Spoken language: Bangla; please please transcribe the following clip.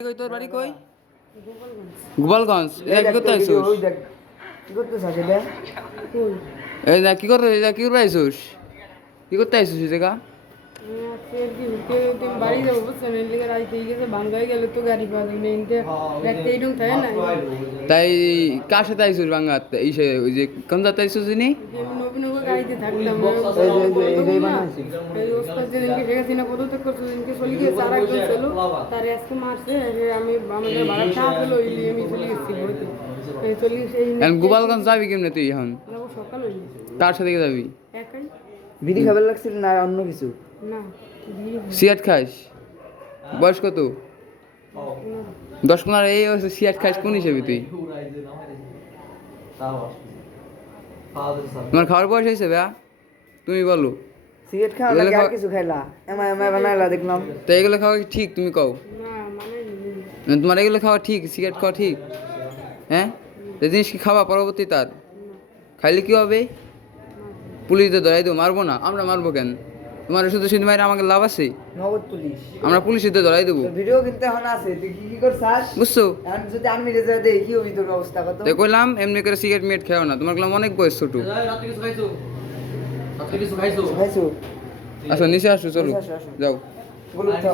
কই তোর বাড়ি কই? গোপালগঞ্জ। এটা কি করতে আইছিস? কি করতেছ এটা? এই না কি করতে আইছিস? কি করতে আইছিস এই জায়গা? বাড়ি যাবো বুঝছেন এর লিগে রাইতে গেছে ভাঙ্গাই গেলে তো গাড়ি পাওয়া যাবে না এনতে একটা এইরকম থাকে না তাই কার সাথে আইছিস বাঙ্গাত? ওই যে কোন জাতে আইছিস যিনি? নবীনগর গাড়িতে থাকতাম এই ওস্তাদ যেদিনকে শেখ হাসিনা পদত্যাগ করছে সেদিনকে চলে গিয়েছে আর একজন ছিল তার আজকে মারছে আমি আমাদের ভাড়া টাকা পেলো ওই লিয়ে আমি চলে গেছি চলে গেছি গোপালগঞ্জ যাবি কেমনে তুই এখন? সকাল হয়ে গেছে কার সাথে যাবি? একাই বিড়ি খাবার লাগছিল না অন্য কিছু? না সিগারেট খাস? বয়স কত? 10-15 এই হচ্ছে সিগারেট খাস কোন হিসেবে তুই? তোমার খাওয়ার বয়স হয়েছে ভাইয়া? তুমি বলো। সিগারেট খাওয়া লাগে আর কিছু খাইলা? এমআই বানাইলা দেখলাম। তো এগুলো খাওয়া কি ঠিক? তুমি কও না মানে তোমার এগুলো খাওয়া ঠিক? সিগারেট খাওয়া ঠিক? হ্যাঁ, এই জিনিস কি খাওয়া পরবর্তী তার খাইলে কি হবে? পুলিশদের ধরাই দেবো। মারবো না? আমরা মারবো কেন? তোমার শুধু শুধু মাইরে আমাকে লাভ আছে? নগদ পুলিশ আমরা পুলিশদের ধরাই দেবো। ভিডিও কিন্তু এখন আছে, তুই কি করছাস বুঝছো? এখন যদি আমি রেজা দেই কি হবি তোর অবস্থা কত? তাই কইলাম এমনি করে সিগারেট মিট খাও না, তোমার কইলাম অনেক বয়স ছোট। খাইছো? আচ্ছা নিচে আসো, চলো আসো, আসো। যাও। বলো তো